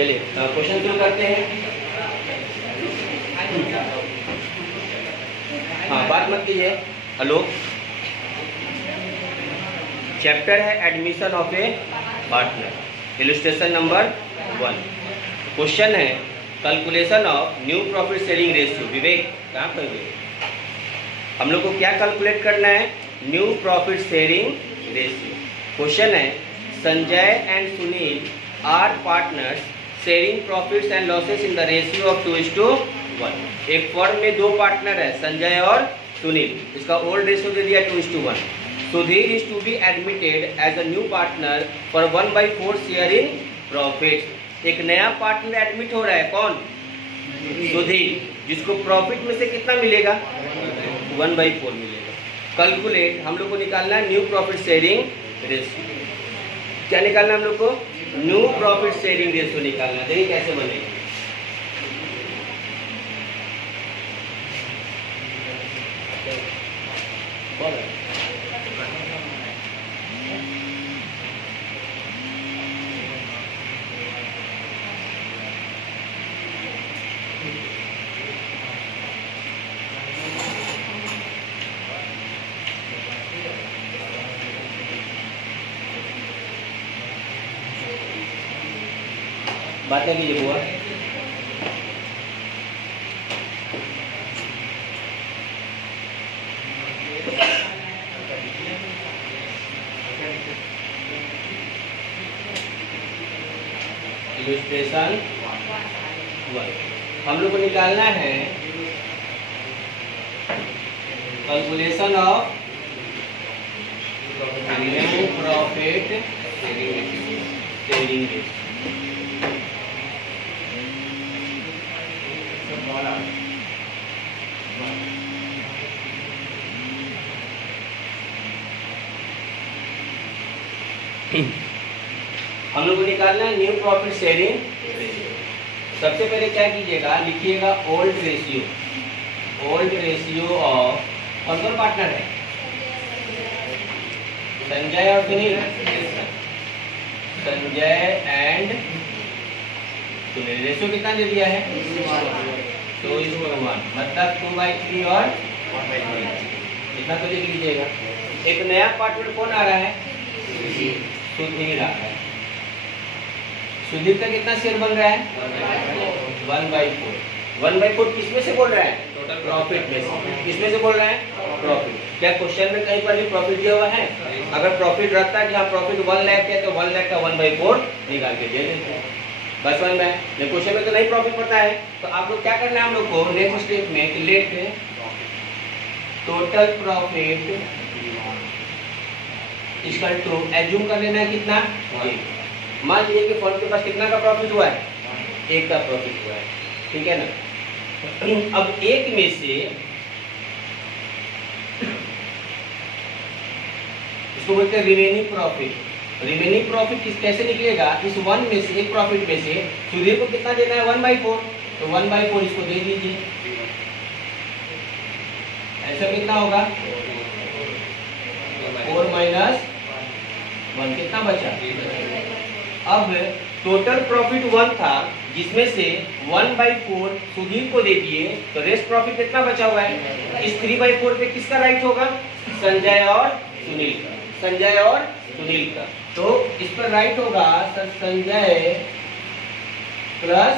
चलिए क्वेश्चन शुरू करते हैं। हाँ, बात मत कीजिए। हेलो, चैप्टर है admission of a partner, illustration number 1। Question है calculation of new profit sharing ratio. Vivek कहाँ पर गए? हम लोग को क्या कैलकुलेट करना है? New profit sharing ratio. Question है Sanjay and Sunil are partners sharing profits and losses in the ratio of 2:1। एक फर्म में दो पार्टनर है, संजय और सुनील। इसका ओल्ड रेशियो दे दिया 2:1। Sudhir is to be admitted as a new partner for 1/4 share in profit. एक नया पार्टनर एडमिट हो रहा है, कौन? सुधीर, जिसको प्रॉफिट में से कितना मिलेगा? 1/4 मिलेगा। कैलकुलेट, हम लोग को निकालना है न्यू प्रॉफिट शेयरिंग रेशियो। क्या निकालना है हम लोग को? न्यू प्रॉफिट शेयरिंग रेशियो निकालना। देखिए कैसे बनेगा। बातें कीजिए हुआ। इलस्ट्रेशन 1 हम लोग को निकालना है calculation of new profit sharing ratio. हम लोग को निकालना है न्यू प्रॉफिट शेयरिंग रेशियो। सबसे पहले क्या कीजिएगा, लिखिएगा ओल्ड रेशियो ऑफ कौन पार्टनर है? संजय और सुनील। संजय एंड सुनील। रेशियो कितना दे दिया है? 2:1, मतलब 2/3 और 1/3। इतना तो लिख लीजिएगा। एक नया पार्टनर कौन आ रहा है? सुधीर आ रहा है। सुधीर का कितना शेयर बन रहा है? 1/4। 1/4 किसमें से बोल रहा है? टोटल प्रॉफिट में से। किसमें से बोल रहा है? प्रॉफिट। क्या क्वेश्चन में कहीं पर भी प्रॉफिट दिया हुआ है? अगर प्रॉफिट रहता है कि हाँ प्रॉफिट 1 लाख है तो 1 लाख का 1/4 निकाल के दे देते हैं। बस समझ में? क्वेश्चन में तो नहीं प्रॉफिट पता है, तो आप लोग क्या करना है हम लोग को नेक्स्ट स्टेप में let total profit equal to assume कर लेना है कितना? 1। मान लीजिए कि फर्म के पास कितना का प्रॉफिट हुआ है? 1 का प्रॉफिट हुआ है, ठीक है ना। अब 1 में से इसको बोलते हैं रिमेनिंग प्रॉफिट। रिमेनिंग प्रॉफिट कैसे निकलेगा? इस 1 में से, एक प्रॉफिट में से सुधीर को कितना देना है? 1/4। तो 1/4 इसको दे दीजिए। ऐसा कितना होगा? 4 - 1 कितना बचा? अब टोटल प्रॉफिट 1 था, जिसमें से 1/4 सुधीर को दे दिए, तो रेस्ट प्रॉफिट कितना बचा हुआ है? इस 3/4 पे किसका राइट होगा? संजय और सुनील का। संजय और सुनील का। तो इस पर राइट होगा संजय प्लस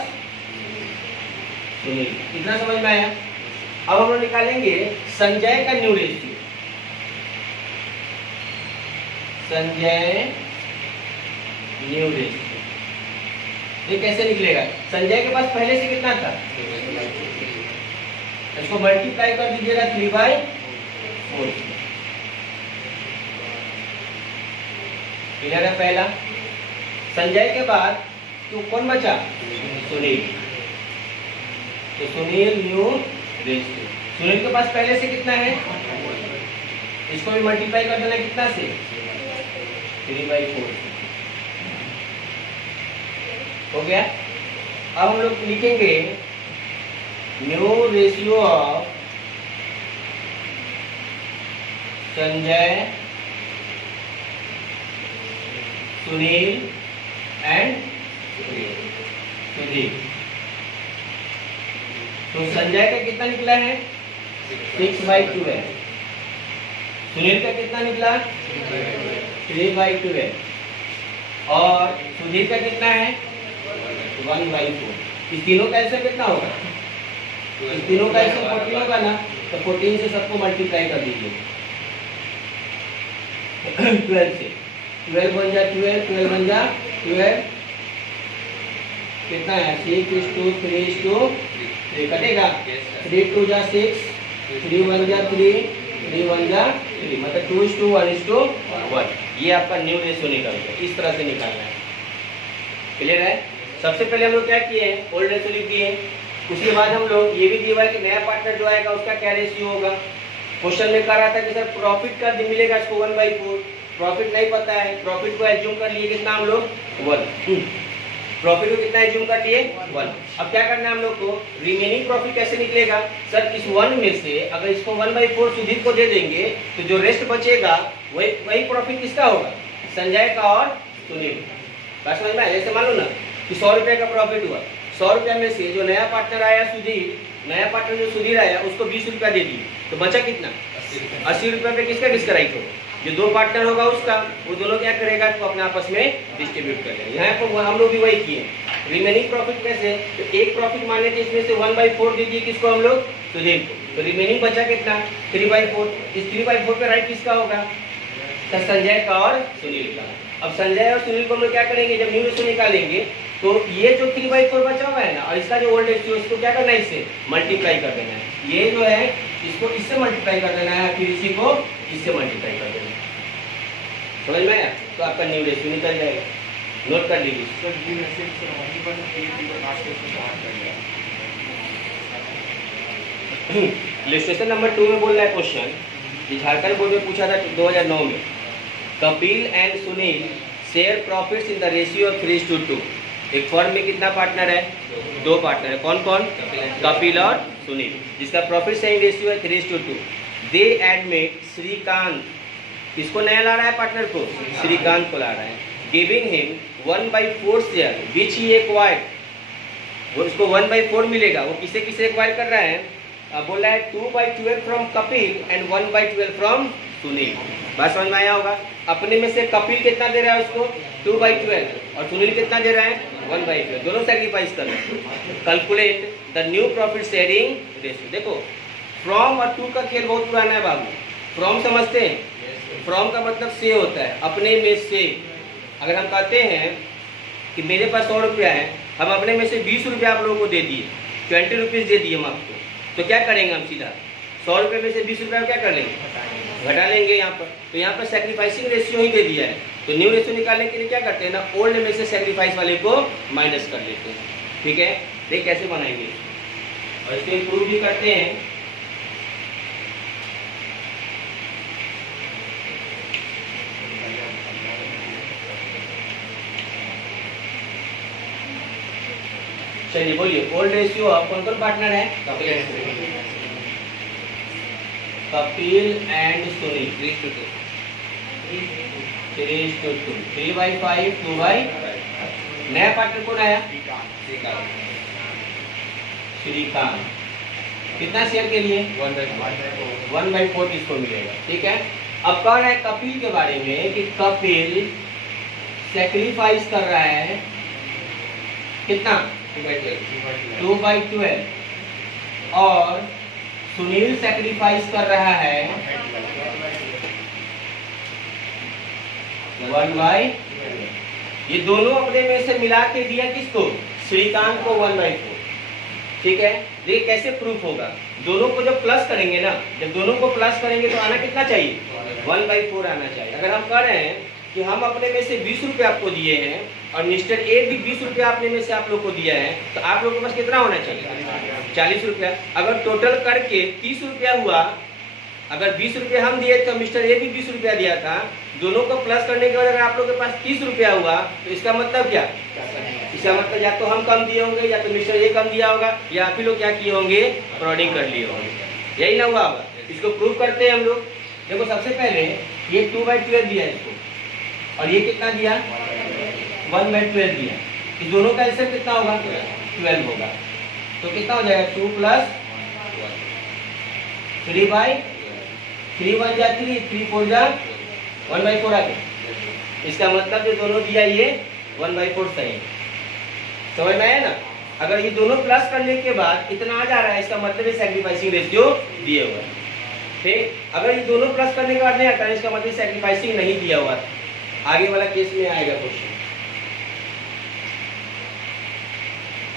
सुनील। इतना समझ में आया? अब हम लोग निकालेंगे संजय का new ratio. Sanjay new ratio ये कैसे निकलेगा? संजय के पास पहले से कितना था? इसको मल्टीप्लाई कर दीजिएगा 3/4। क्लियर है? पहला संजय के बाद तो कौन बचा? सुनील। तो सुनील न्यू रेशियो। सुनील के पास पहले से कितना है? इसको भी मल्टीप्लाई कर देना कितना से? 3/4 हो गया। अब हम लोग लिखेंगे new ratio of Sanjay, Sunil and Sudhir. तो संजय का कितना निकला है 6/12। सुनील का कितना निकला 3/12 और सुधीर का कितना है 1/4। इस तीनों का ऐसे कितना होगा, इस तीनों का ऐसे 14 होगा ना, तो 14 से सबको मल्टीप्लाई कर दीजिए 12 से। 12 बन जा 12, 12 बन जा 12, कितना है 6:3 कटेगा। 3 2 जा 6, 3 1 जा 3, 3 1 जा 3, मतलब 2:1:1। ये आपका न्यू रेशियो निकल गया। इस तरह से निकालना है। क्लियर है। सबसे पहले हम लोग क्या किए हैं, ओल्ड रेशियो लिख दिए। उसके बाद हम लोग ये भी दिया है कि नया पार्टनर जो आएगा उसका क्या रेशियो होगा। क्वेश्चन में कह रहा था कि सर प्रॉफिट का मिलेगा इसको 1/4। प्रॉफिट नहीं पता है, प्रॉफिट को एज्यूम कर लिए कितना हम लोग 1। प्रॉफिट को कितना एज्यूम कर लिए 1। अब क्या करना है हम लोग को, रिमेनिंग प्रॉफिट कैसे निकलेगा। सर इस 1 में से अगर इसको 1/4 सुधीर को दे देंगे तो जो रेस्ट बचेगा वही प्रॉफिट किसका होगा, संजय का और सुनील। बात समझ में आया। जैसे मान लो ना कि 100 रुपए का प्रॉफिट हुआ, 100 रुपए में से जो नया पार्टनर आया सुधीर, नया पार्टनर जो सुधीर आया उसको 20 रुपया दे दिए, तो बचा कितना 80 रुपए पे किसका किसका राइट होगा, जो दो पार्टनर होगा उसका। वो दोनों क्या करेगा तो अपने आपस में डिस्ट्रीब्यूट कर लेंगे। यहाँ पर हम लोग भी वही किए। रिमेनिंग प्रॉफिट कैसे, तो एक प्रॉफिट माने थे इसमें से 1/4 दे दिए किसको हम लोग, सुधीर को। तो रिमेनिंग बचा कितना 3/4। इस 3/4 पे राइट किसका होगा, तो संजय का और सुनील का। अब संजय और सुनील को हम लोग क्या करेंगे, जब न्यू रेशियो निकालेंगे तो ये जो 3/4 बचा हुआ है ना, और इसका जो ओल्ड रेशियो इसको क्या करना है, इससे मल्टीप्लाई कर देना है। ये जो है इसको इससे मल्टीप्लाई कर देना है, फिर इसी को इससे मल्टीप्लाई कर देना है। समझ में आया। तो आपका न्यू रेशियो निकल जाएगा। नोट कर लीजिए। इलस्ट्रेशन नंबर 2 में बोल रहा है क्वेश्चन, झारखंड बोर्ड में पूछा था 2009 में। Kapil and Sunil share profits in the ratio of 3:2। एक फर्म में कितना पार्टनर है, 2 पार्टनर है। कौन कौन, कपिल और सुनील, जिसका प्रॉफिट शेयरिंग रेशियो है 3:2। दे एडमिट श्रीकांत, किसको नया ला रहा है पार्टनर को, श्रीकांत को ला रहा है। Giving him 1/4 share which he acquired, वो उसको 1/4 मिलेगा। वो किसे किसे एक्वायर कर रहा है, बोल रहा है 2/12 from Kapil and 1/12 from Sunil. बात समझ में आया होगा। अपने में से कपिल कितना दे रहा है उसको 2/12 और सुनील कितना दे रहा है 1/12, दोनों सैक्रिफाइस कर रहे हैं। Calculate the new profit sharing ratio. देखो फ्रॉम और टू का खेल बहुत पुराना है बाबू। फ्रॉम समझते हैं, फ्रॉम का मतलब से होता है, अपने में से। अगर हम कहते हैं कि मेरे पास 100 रुपया है, हम अपने में से 20 रुपया आप लोगों को दे दिए, 20 रुपीज़ दे दिए हम आपको, तो क्या करेंगे हम सीधा 100 रुपये में से 20 रुपया क्या कर लेंगे, घटा लेंगे यहाँ पर। तो यहाँ पर सैक्रिफाइसिंग रेशियो ही दे दिया है। तो न्यू रेशियो निकालने के लिए क्या करते हैं ना, ओल्ड में से सैक्रिफाइस वाले को माइनस कर लेते हैं। ठीक है, देख कैसे बनाएंगे और इसको इम्प्रूव भी करते हैं। चलिए बोलिए, ओल्ड रेशियो अब कौन कौन पार्टनर है, कपिल एंड सुनील 3:2, 3/5, 2/5। नया पार्टनर कौन आया, श्रीकांत। कितना शेयर के लिए 1/4 किसको मिलेगा। ठीक है, अब कह रहा है कपिल के बारे में कि कपिल सैक्रिफाइस कर रहा है कितना 2/12 और सुनील सैक्रिफाइस कर रहा है 1/4। ये दोनों अपने में से मिला के दिया किसको, श्रीकांत को 1/4। ठीक है, देखिए कैसे प्रूफ होगा। दोनों को जब प्लस करेंगे ना, जब दोनों को प्लस करेंगे तो आना कितना चाहिए 1/4 आना चाहिए। अगर हम कह रहे हैं कि हम अपने में से 20 रुपये आपको दिए हैं और मिस्टर ए भी 20 रुपया अपने में से आप लोग को दिया है, तो आप लोग के पास कितना होना चाहिए 40 रुपया। अगर टोटल करके 30 रुपया हुआ, अगर 20 रुपये हम दिए तो मिस्टर ए भी 20 रुपया दिया था, दोनों को प्लस करने के बाद अगर आप लोग के पास 30 रुपया हुआ तो इसका मतलब क्या, इसका मतलब या तो हम कम दिए होंगे या तो मिस्टर ए कम दिया होगा या आप ही लोग क्या किए होंगे, फ्रॉडिंग कर लिए होंगे। यही ना हुआ होगा। इसको प्रूव करते हैं हम लोग। देखो सबसे पहले ये 2/12 दिया इसको और ये कितना दिया 1/12 दिया। इस दोनों का एलसीएम कितना होगा? 12 होगा। तो कितना हो जाएगा? 2 + 3/3 1 जा 3 3 4 जा 1/4 आ गया। इसका मतलब जो दोनों दिया ये 1/4 सही। समझ में आया ना? अगर ये दोनों प्लस करने के बाद इतना आ जा रहा है, इसका मतलब है सैक्रिफाइसिंग रेशियो दिए हुआ है। ठीक, अगर ये दोनों प्लस करने के बाद नहीं आता है, इसका मतलब सैक्रिफाइसिंग नहीं दिया हुआ। आगे वाला केस में आएगा क्वेश्चन।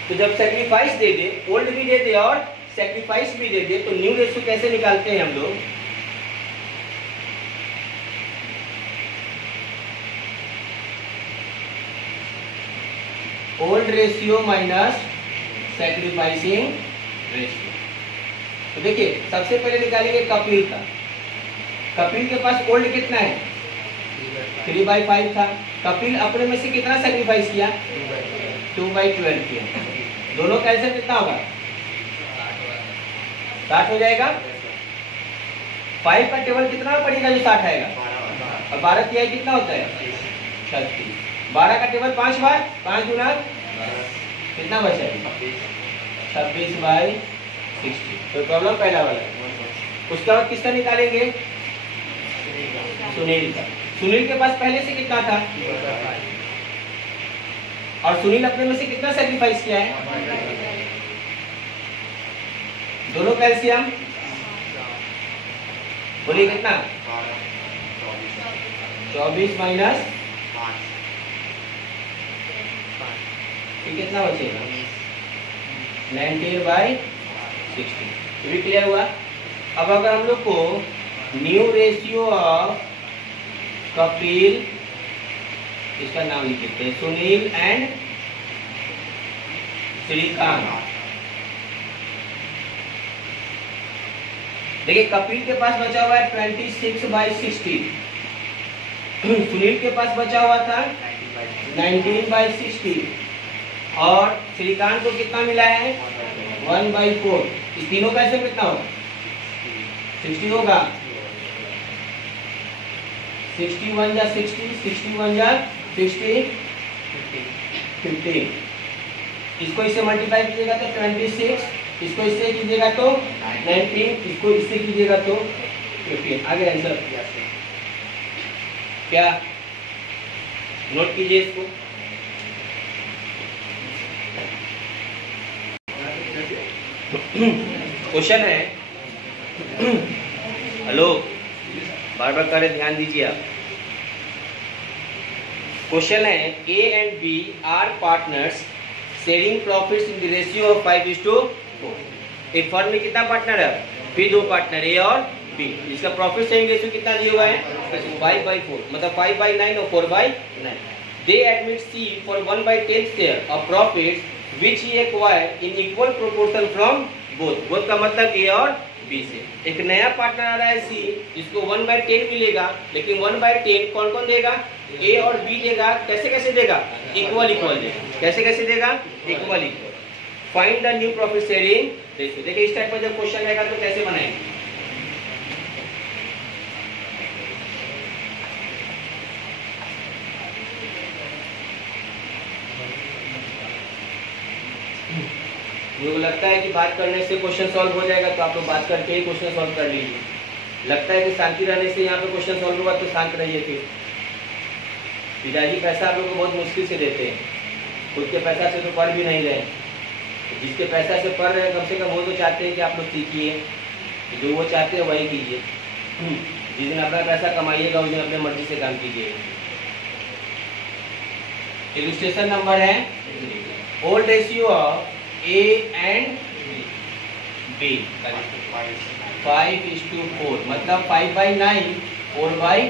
तो जब सैक्रिफाइस दे दे, ओल्ड भी दे दे और सैक्रिफाइस भी दे दे, तो न्यू रेशियो कैसे निकालते हैं हम लोग? Old ratio minus sacrificing ratio. तो देखिए सबसे पहले निकालेंगे कपिल का। कपिल के पास ओल्ड कितना है? 3/5 था। कपिल अपने में से कितना सैक्रिफाइस किया? 2/12 किया। दोनों का आंसर कितना होगा? 60 हो जाएगा। 5 का टेबल कितना पड़ेगा जो 60 आएगा? और 12 की कितना होता है? 36। 12 का टेबल 5 बार, 5 गुना कितना बचा? 26/60। तो प्रॉब्लम पहला वाला है। उसके बाद किसका निकालेंगे? सुनील का। सुनील के पास पहले से कितना था? और सुनील अपने में से कितना सैक्रिफाइस किया है? दोनों का एलसीएम बोलिए कितना? 24 माइनस कितना बचेगा? 19/60। ये भी क्लियर हुआ। अब अगर हम लोग को न्यू रेशियो ऑफ कपिल, इसका नाम लिख देते हैं, सुनील एंड श्रीकांत। देखिए कपिल के पास बचा हुआ है 26/60, सुनील के पास बचा हुआ था 19/60 और श्रीकांत को कितना मिला है? 1/4। इस तीनों का ऐसे कितना होगा? 60 होगा। 61 जा 60, 61 जा 60, 15। इसको इससे मल्टीप्लाई कीजिएगा तो 26, इसको इससे कीजिएगा तो 19, इसको इससे कीजिएगा तो 15। आगे आंसर क्या? नोट कीजिए इसको। क्वेश्चन है, हेलो बार बार करें, ध्यान दीजिए आप। क्वेश्चन है A and B are partners sharing profits in the ratio of 5:4। एक फर्म में कितना पार्टनर है? भी 2 पार्टनर ए और बी। इसका प्रॉफिट शेयरिंग रेशियो कितना दिया हुआ है? 5/4, मतलब 5/9 और 4/9। They admit C for 1/10 share of profits which he acquired in equal proportion from both। both का मतलब ए और बी से। एक नया पार्टनर आ रहा है सी, जिसको 1/10 मिलेगा, लेकिन 1/10 कौन कौन देगा? ए और बी देगा। कैसे कैसे देगा? इक्वल इक्वल देगा। कैसे कैसे देगा? Equal equal. Find the new profit sharing ratio. देखिए इस टाइप का जब क्वेश्चन आएगा तो कैसे बनाएंगे? मुझे लगता है कि बात करने से क्वेश्चन सॉल्व हो जाएगा, तो आप लोग बात करके ही क्वेश्चन सॉल्व कर लीजिए। लगता है कि शांति रहने से यहाँ पे क्वेश्चन सॉल्व होगा, तो शांत रहिए। फिर पिताजी पैसा आप लोग को बहुत मुश्किल से देते हैं, खुद के पैसा से तो पढ़ भी नहीं रहे। जिसके पैसा से पढ़ रहे हैं कम से कम वो तो चाहते हैं कि आप लोग सीखिए, जो वो चाहते हैं वही कीजिए। जिस दिन अपना पैसा कमाइएगा उस दिन अपने मर्जी से काम कीजिएगा। इलस्ट्रेशन नंबर है old ratio of A and B 5:4, मतलब 5/9 4/।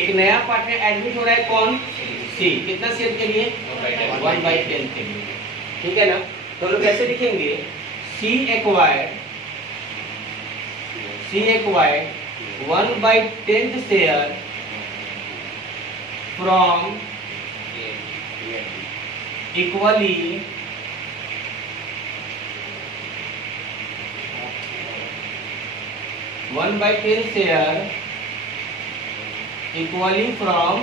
एक नया पार्टनर एडमिट हो रहा है, कौन? सी। कितना शेयर के लिए? 1/10 के लिए। ठीक है ना? तो लोग कैसे लिखेंगे? C acquired 1/10 share from equally 1/10 share equally from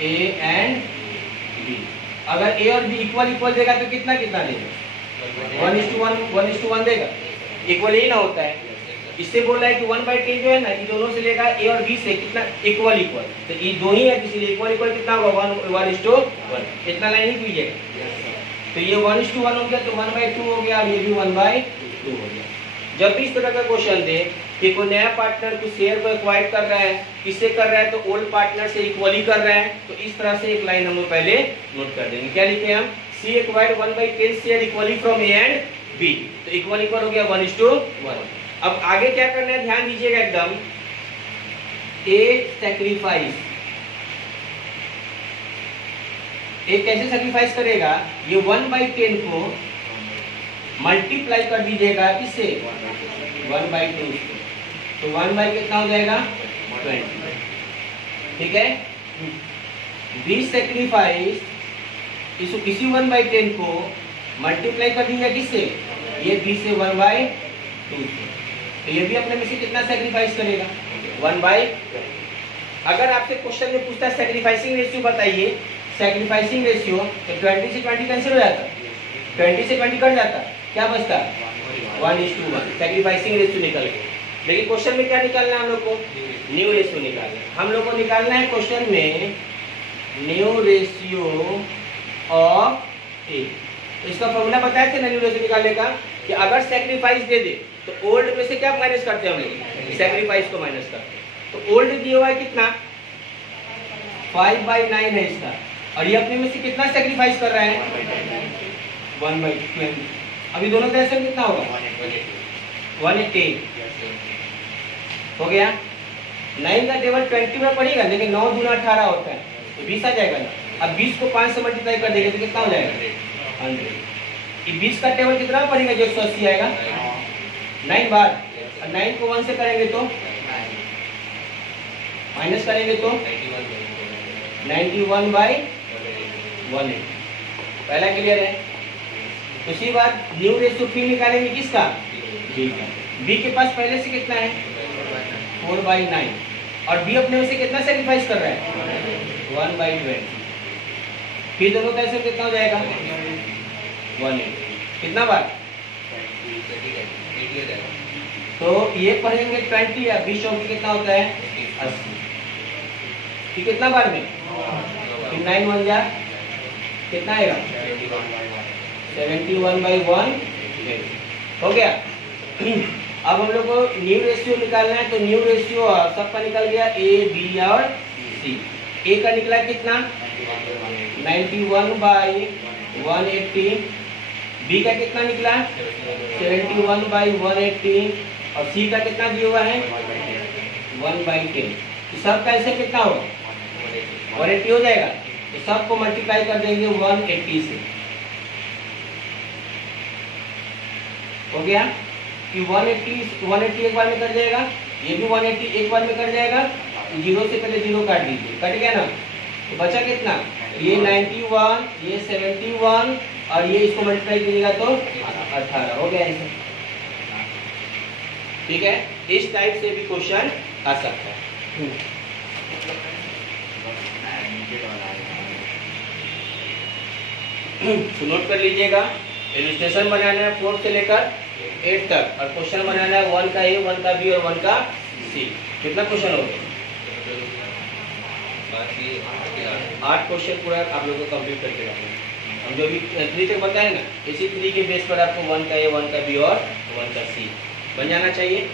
A and B. अगर ए और बी इक्वल इक्वल देगा तो कितना कितना देगा? 1:1 देगा। इक्वल ही ना होता है, इससे बोल रहा है कि 1/10 जो है ना, ये दोनों से लेगा ए और बी से कितना इक्वल इक्वल, तो ये दो ही है, इसीलिए इक्वल इक्वल कितना होगा? 1:1। इतना लाइन ही कीजिएगा। तो ये 1:1 हो गया, तो 1/2 हो गया, और ये भी 1/2 हो गया। जब भी इस तरह का क्वेश्चन दे कि कोई नया पार्टनर कुछ शेयर को एक्वायर कर रहा है, किससे कर रहा है? तो ओल्ड पार्टनर से इक्वली कर रहा है, तो इस तरह से एक लाइन हम लोग पहले नोट कर देंगे। क्या लिखे हम? C acquired 1/10 share equally from A and B, तो इक्वल इक्वल हो गया 1:1। अब आगे क्या करना है, ध्यान दीजिएगा एकदम। ए सैक्रिफाइस, ए कैसे सैक्रिफाइस करेगा? ये 1/10 को मल्टीप्लाई कर दीजिएगा किससे? 1/2 से, तो 1 कितना हो जाएगा? 20। ठीक है। बी सैक्रिफाइस इसी 1/10 को मल्टीप्लाई कर दीजिएगा किससे? ये बी से 1/2 से, तो ये भी अपने में से कितना सैक्रिफाइस करेगा? 1/20। अगर आपसे क्वेश्चन में पूछता है सैक्रिफाइसिंग रेशियो बताइए, सैक्रिफाइसिंग रेशियो, तो 20 से 20 कैंसिल हो जाता, 20 से 20 कट जाता, क्या बचता? 1:1। सैक्रिफाइसिंग रेशियो निकल गया। लेकिन क्वेश्चन में क्या निकालना है हम लोग को? न्यू रेशियो निकालना है। हम लोग को निकालना है क्वेश्चन में न्यू रेशियो ऑफ ए। इसका फॉर्मूला बताया थे ना न्यू रेशियो निकालने का, कि अगर सैक्रिफाइस दे दे तो ओल्ड में से क्या माइनस करते हैं हम लोग? सैक्रिफाइस को माइनस करते हैं। तो ओल्ड दिया हुआ है कितना? 5/9 है इसका, और ये अपने में से कितना सैक्रिफाइस कर रहा है? 1/20। अभी दोनों का ऐसा कितना होगा? 180 हो गया। 9 का टेबल 20 में पड़ेगा, लेकिन 9 दूना 18 होता है, तो 20 आ जाएगा ना। अब 20 को 5 से मल्टीप्लाई कर देंगे तो कितना हो जाएगा? 100। 20 का टेबल कितना पड़ेगा? जो 180 आएगा 9 बार, और 9 को 1 से करेंगे तो माइनस करेंगे तो 91/180। पहला क्लियर है। उसी बात न्यू रेशियो फिर निकालेंगे किसका? बी का। बी के पास पहले से कितना है? 4/9, और बी अपने में से कितना सैक्रिफाइस कर रहा है? 1/20। फिर दोनों का ऐसे कितना हो जाएगा? 180। कितना बार? तो ये पढ़ेंगे 20, या 20 चौकी कितना होता है? 80। फिर कितना बार में? फिर 9 1 जा कितना आएगा? 71/1 हो गया। अब हम लोग को न्यू रेशियो निकालना है, तो न्यू रेशियो सबका निकल गया, ए बी और सी। ए का निकला कितना? 91/180। बी का कितना निकला? 71/180, और सी का कितना दिया हुआ है? 1/10। सब कैसे कितना होगा? 180 हो जाएगा, तो सबको मल्टीप्लाई कर देंगे 180 से। हो गया कि 180 एक बार में कट जाएगा, ये भी 180 एक बार में कट जाएगा। 0 से पहले 0 काट दीजिए, कट गया ना, तो बचा कितना? ये 91, ये 71, और ये इसको मल्टीप्लाई कीजिएगा तो 18 हो गया आंसर। ठीक है, इस टाइप से भी क्वेश्चन आ सकता है। तो नोट कर लीजिएगा, इलस्ट्रेशन बनाना है 4 से लेकर 8 तक, और क्वेश्चन बनाना है 1 का ए, 1 का बी और 1 का सी। कितना क्वेश्चन हो गया? 8 क्वेश्चन पूरा आप लोगों को कंप्लीट करके रखना है। हम जो भी 3 तक बताए ना, इसी 3 के बेस पर आपको 1 का ए, 1 का बी और 1 का सी बन जाना चाहिए।